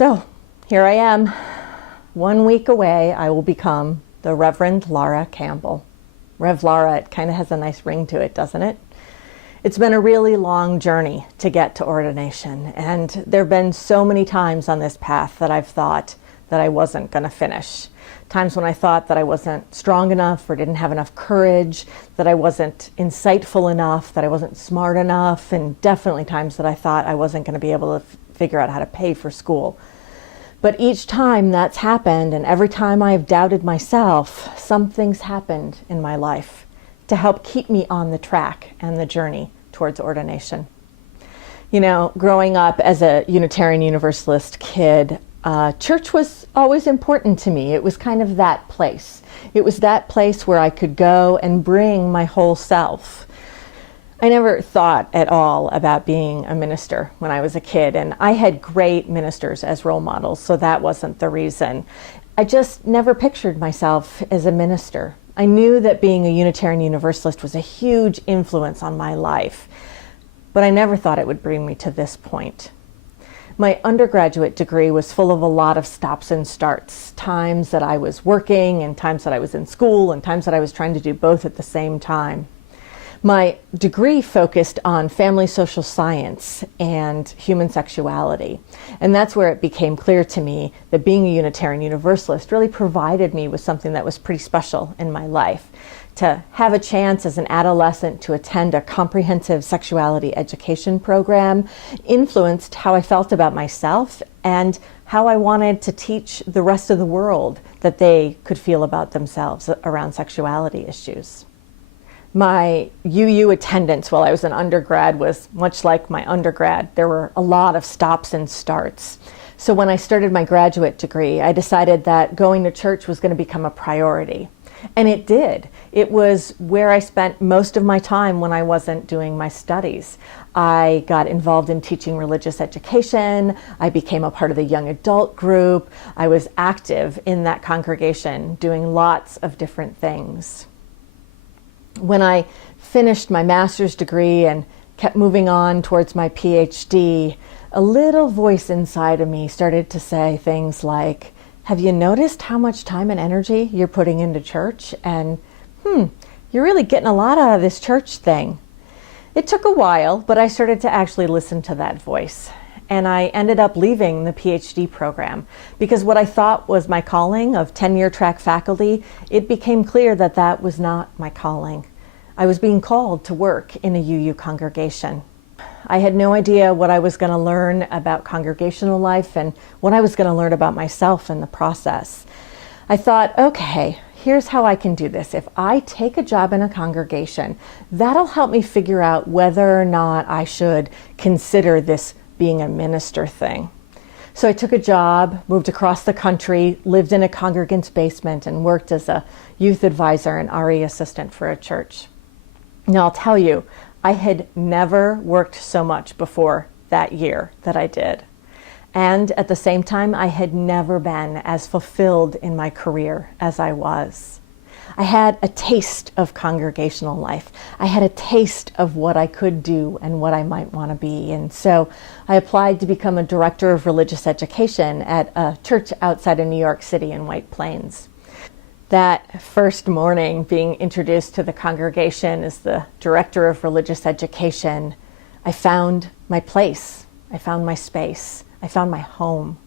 So here I am. 1 week away, I will become the Reverend Lara Campbell. Rev Lara, it kind of has a nice ring to it, doesn't it? It's been a really long journey to get to ordination, and there have been so many times on this path that I've thought that I wasn't going to finish. Times when I thought that I wasn't strong enough or didn't have enough courage, that I wasn't insightful enough, that I wasn't smart enough, and definitely times that I thought I wasn't going to be able to figure out how to pay for school. But each time that's happened, and every time I've doubted myself, something's happened in my life to help keep me on the track and the journey towards ordination. You know, growing up as a Unitarian Universalist kid, church was always important to me. It was kind of that place. It was that place where I could go and bring my whole self. I never thought at all about being a minister when I was a kid, and I had great ministers as role models, so that wasn't the reason. I just never pictured myself as a minister. I knew that being a Unitarian Universalist was a huge influence on my life, but I never thought it would bring me to this point. My undergraduate degree was full of a lot of stops and starts, times that I was working and times that I was in school and times that I was trying to do both at the same time. My degree focused on family social science and human sexuality, and that's where it became clear to me that being a Unitarian Universalist really provided me with something that was pretty special in my life. To have a chance as an adolescent to attend a comprehensive sexuality education program influenced how I felt about myself and how I wanted to teach the rest of the world that they could feel about themselves around sexuality issues. My UU attendance while I was an undergrad was much like my undergrad. There were a lot of stops and starts. So when I started my graduate degree, I decided that going to church was going to become a priority. And it did. It was where I spent most of my time when I wasn't doing my studies. I got involved in teaching religious education. I became a part of the young adult group. I was active in that congregation, doing lots of different things. When I finished my master's degree and kept moving on towards my PhD, a little voice inside of me started to say things like, have you noticed how much time and energy you're putting into church? And you're really getting a lot out of this church thing. It took a while, but I started to actually listen to that voice. And I ended up leaving the PhD program because what I thought was my calling of tenure track faculty, it became clear that that was not my calling. I was being called to work in a UU congregation. I had no idea what I was going to learn about congregational life and what I was going to learn about myself in the process. I thought, okay, here's how I can do this. If I take a job in a congregation, that'll help me figure out whether or not I should consider this being a minister thing. So I took a job, moved across the country, lived in a congregant's basement, and worked as a youth advisor and RE assistant for a church. Now I'll tell you, I had never worked so much before that year that I did. And at the same time, I had never been as fulfilled in my career as I was. I had a taste of congregational life. I had a taste of what I could do and what I might want to be. And so I applied to become a director of religious education at a church outside of New York City in White Plains. That first morning, being introduced to the congregation as the director of religious education, I found my place. I found my space. I found my home.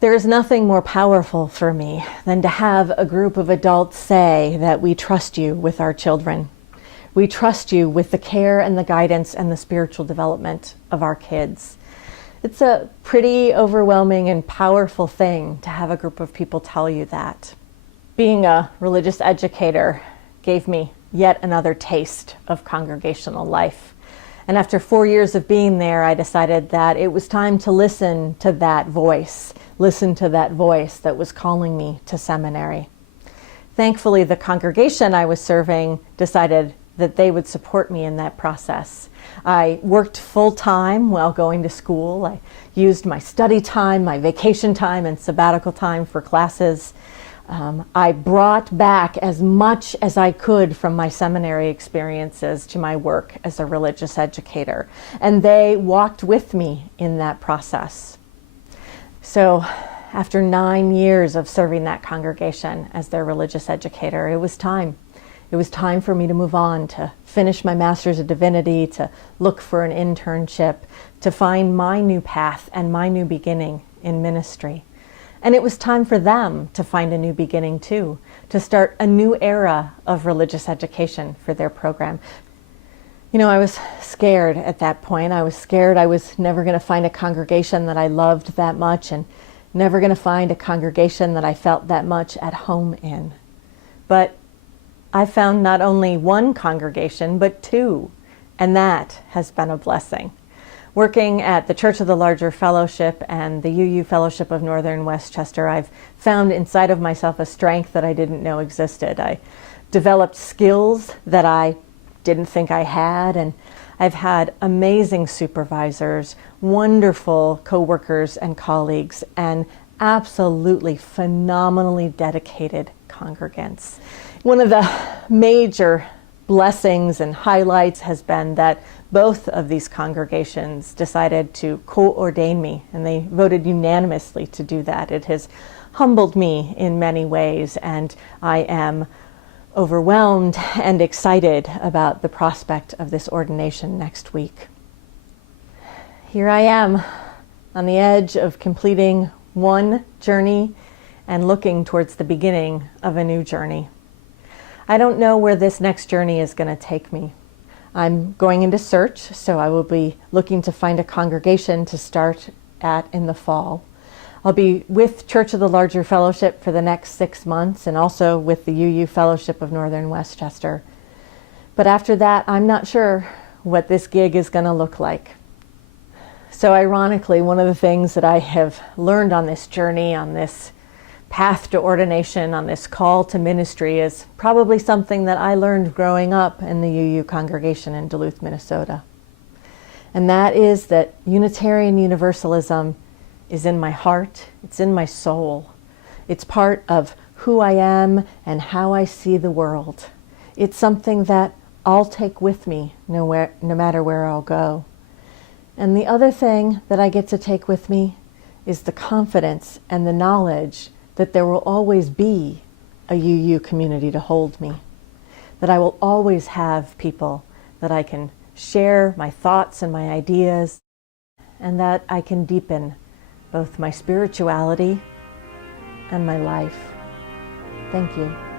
There is nothing more powerful for me than to have a group of adults say that we trust you with our children. We trust you with the care and the guidance and the spiritual development of our kids. It's a pretty overwhelming and powerful thing to have a group of people tell you that. Being a religious educator gave me yet another taste of congregational life. And after 4 years of being there, I decided that it was time to listen to that voice that was calling me to seminary. Thankfully, the congregation I was serving decided that they would support me in that process. I worked full-time while going to school. I used my study time, my vacation time, and sabbatical time for classes. I brought back as much as I could from my seminary experiences to my work as a religious educator, and they walked with me in that process. So after 9 years of serving that congregation as their religious educator, it was time. It was time for me to move on, to finish my Master's of Divinity, to look for an internship, to find my new path and my new beginning in ministry. And it was time for them to find a new beginning too, to start a new era of religious education for their program. You know, I was scared at that point. I was scared I was never going to find a congregation that I loved that much, and never going to find a congregation that I felt that much at home in. But I found not only one congregation, but two, and that has been a blessing. Working at the Church of the Larger Fellowship and the UU Fellowship of Northern Westchester, I've found inside of myself a strength that I didn't know existed. I developed skills that I didn't think I had, and I've had amazing supervisors, wonderful coworkers and colleagues, and absolutely phenomenally dedicated congregants. One of the major blessings and highlights has been that both of these congregations decided to co-ordain me, and they voted unanimously to do that. It has humbled me in many ways, and I am overwhelmed and excited about the prospect of this ordination next week. Here I am on the edge of completing one journey and looking towards the beginning of a new journey. I don't know where this next journey is going to take me. I'm going into search, so I will be looking to find a congregation to start at in the fall. I'll be with Church of the Larger Fellowship for the next 6 months, and also with the UU Fellowship of Northern Westchester. But after that, I'm not sure what this gig is going to look like. So ironically, one of the things that I have learned on this journey, on this path to ordination, on this call to ministry, is probably something that I learned growing up in the UU congregation in Duluth, Minnesota. And that is that Unitarian Universalism is in my heart, it's in my soul. It's part of who I am and how I see the world. It's something that I'll take with me no matter where I'll go. And the other thing that I get to take with me is the confidence and the knowledge that there will always be a UU community to hold me, that I will always have people that I can share my thoughts and my ideas, and that I can deepen both my spirituality and my life. Thank you.